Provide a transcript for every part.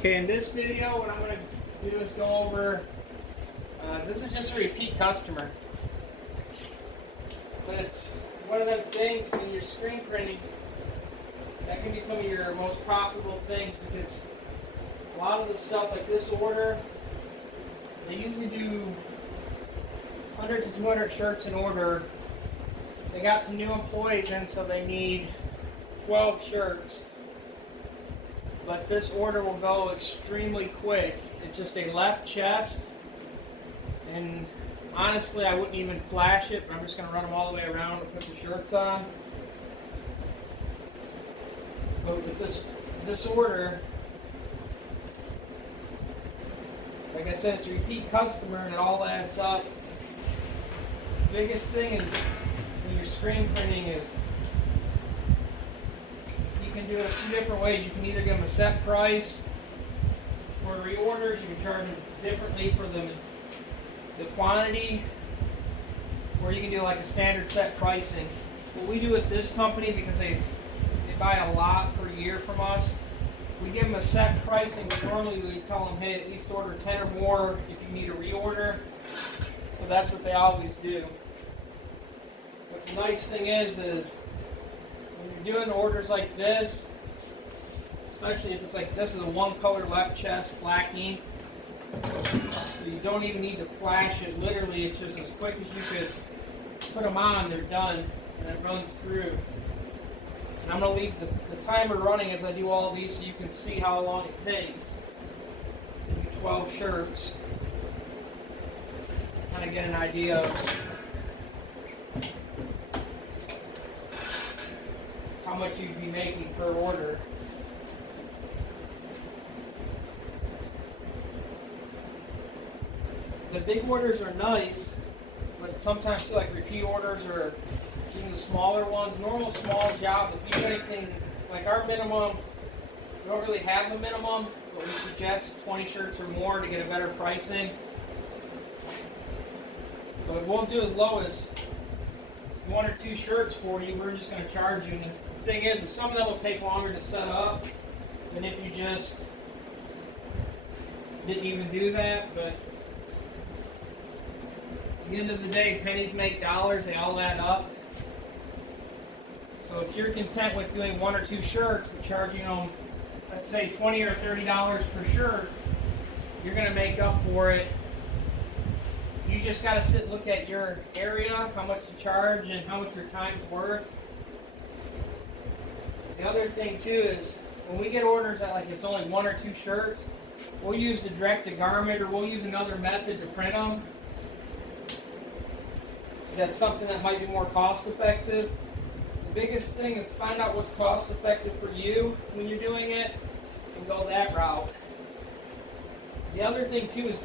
Okay, in this video, what I'm going to do is go over, this is just a repeat customer. But it's one of the things in your screen printing, that can be some of your most profitable things, because a lot of the stuff like this order, they usually do 100 to 200 shirts in order. They got some new employees in, so they need 12 shirts. But this order will go extremely quick. It's just a left chest, and honestly I wouldn't even flash it, but I'm just going to run them all the way around and put the shirts on. But with this order, like I said, it's a repeat customer and it all adds up. The biggest thing is when you're screen printing is you can do it a few different ways. You can either give them a set price for reorders, you can charge them differently for the quantity, or you can do like a standard set pricing. What we do with this company, because they buy a lot per year from us, we give them a set pricing, but normally we tell them, hey, at least order 10 or more if you need a reorder. So that's what they always do. But the nice thing is when you're doing orders like this, especially if it's like this is a one color left chest, black ink, so you don't even need to flash it. Literally, it's just as quick as you could put them on, they're done, and it runs through. And I'm going to leave the timer running as I do all these so you can see how long it takes to do 12 shirts. Kind of get an idea of how much you'd be making per order. The big orders are nice, but sometimes too, like repeat orders or even the smaller ones. Normal small job, if you do anything, like our minimum, we don't really have a minimum, but we suggest 20 shirts or more to get a better pricing. But it won't do as low as 1 or 2 shirts for you. We're just going to charge you. And the thing is some of them will take longer to set up than if you just didn't even do that. But at the end of the day, pennies make dollars. They all add up. So if you're content with doing 1 or 2 shirts, but charging them, let's say $20 or $30 per shirt, you're going to make up for it. You just got to sit and look at your area, how much to charge, and how much your time's worth. The other thing too is when we get orders that like it's only 1 or 2 shirts, we'll use the direct to garment, or we'll use another method to print them. That's something that might be more cost effective. The biggest thing is find out what's cost effective for you when you're doing it and go that route. The other thing too is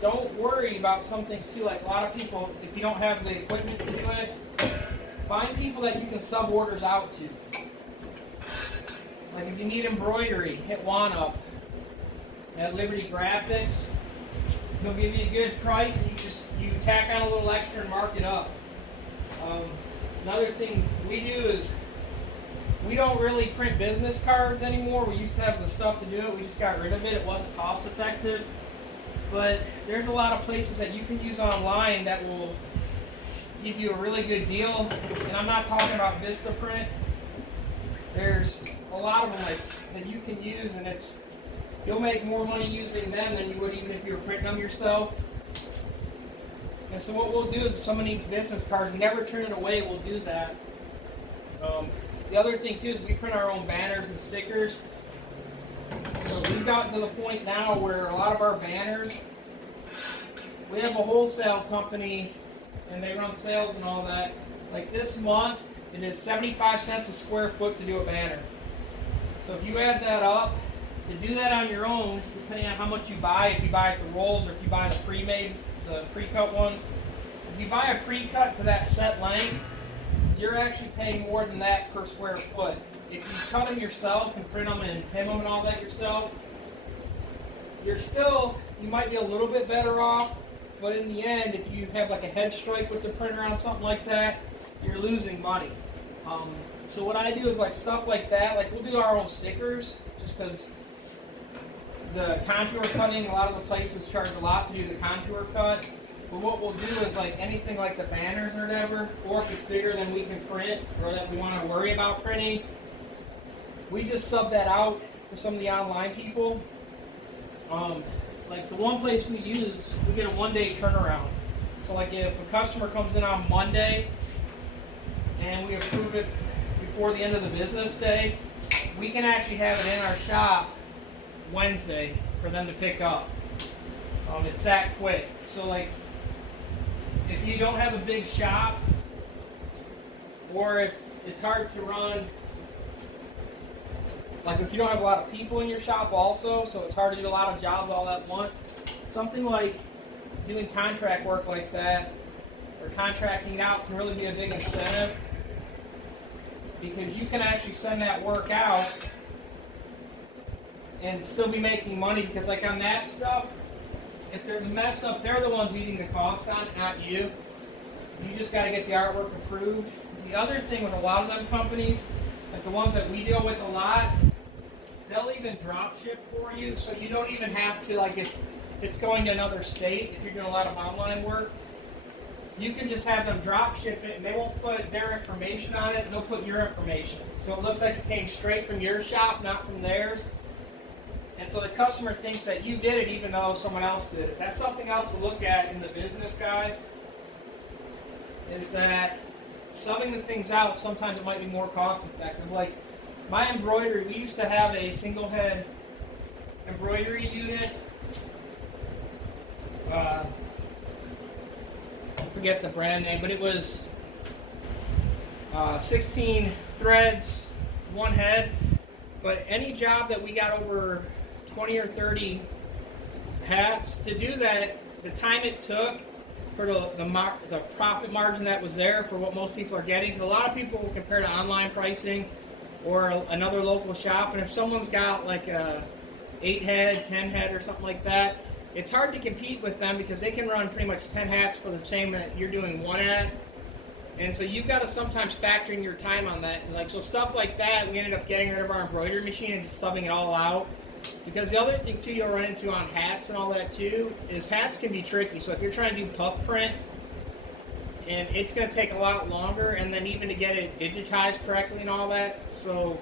don't worry about some things too. Like a lot of people, if you don't have the equipment to do it, find people that you can sub orders out to. Like if you need embroidery, hit Juan up at Liberty Graphics. He'll give you a good price, and you tack on a little extra and mark it up. Another thing we do is we don't really print business cards anymore. We used to have the stuff to do it. We just got rid of it. It wasn't cost effective. But there's a lot of places that you can use online that will give you a really good deal. And I'm not talking about Vistaprint. There's a lot of them that you can use, and you'll make more money using them than you would even if you were printing them yourself. And so what we'll do is if someone needs business cards, never turn it away, we'll do that. The other thing too is we print our own banners and stickers. So we've gotten to the point now where a lot of our banners, we have a wholesale company and they run sales and all that. Like this month, it is 75 cents a square foot to do a banner. So if you add that up, to do that on your own, depending on how much you buy, if you buy the rolls or if you buy the pre-made, the pre-cut ones, if you buy a pre-cut to that set length, you're actually paying more than that per square foot. If you cut them yourself and print them and hem them and all that yourself, you might be a little bit better off, but in the end, if you have like a head strike with the printer on something like that, you're losing money. So what I do is like stuff like that, like we'll do our own stickers, just because the contour cutting, a lot of the places charge a lot to do the contour cut. But what we'll do is like anything like the banners or whatever, or if it's bigger than we can print or that we want to worry about printing, we just sub that out for some of the online people. Like the one place we use, we get a 1-day turnaround. So like if a customer comes in on Monday and we approve it before the end of the business day, we can actually have it in our shop Wednesday for them to pick up. It's that quick. So like if you don't have a big shop, or if it's hard to run, like if you don't have a lot of people in your shop also, so it's hard to do a lot of jobs all at once, something like doing contract work like that, or contracting out can really be a big incentive, because you can actually send that work out and still be making money, because like on that stuff, if there's a mess up, they're the ones eating the cost on it, not you. You just got to get the artwork approved. The other thing with a lot of them companies, like the ones that we deal with a lot, they'll even drop ship for you, so you don't even have to, like if it's going to another state, if you're doing a lot of online work, you can just have them drop ship it, and they won't put their information on it, they'll put your information. So it looks like it came straight from your shop, not from theirs. And so the customer thinks that you did it even though someone else did it. That's something else to look at in the business, guys, is that subbing the things out, sometimes it might be more cost effective. Like my embroidery, we used to have a single head embroidery unit. I forget the brand name, but it was 16 threads, one head. But any job that we got over 20 or 30 hats, to do that, the time it took for the profit margin that was there for what most people are getting, 'cause a lot of people will compare to online pricing or another local shop, and if someone's got like a 8 head, 10 head or something like that, it's hard to compete with them because they can run pretty much 10 hats for the same that you're doing one at. And so you've got to sometimes factor in your time on that. Like, so stuff like that, we ended up getting rid of our embroidery machine and just subbing it all out. Because the other thing too you'll run into on hats and all that too is hats can be tricky. So if you're trying to do puff print, and it's going to take a lot longer, and then even to get it digitized correctly and all that. So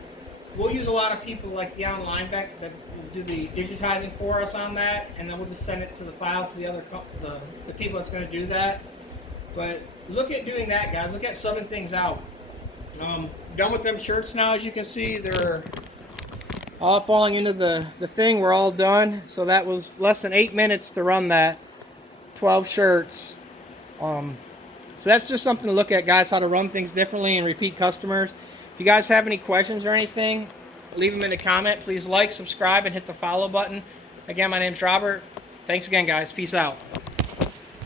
we'll use a lot of people like the online back that will do the digitizing for us on that, and then we'll just send it to the file to the other the people that's going to do that. But look at doing that, guys. Look at subbing things out. Done with them shirts now, as you can see. They're all falling into the thing. We're all done. So that was less than 8 minutes to run that. 12 shirts. So that's just something to look at, guys, how to run things differently and repeat customers. If you guys have any questions or anything, leave them in the comment. Please like, subscribe, and hit the follow button. Again, my name's Robert. Thanks again, guys. Peace out.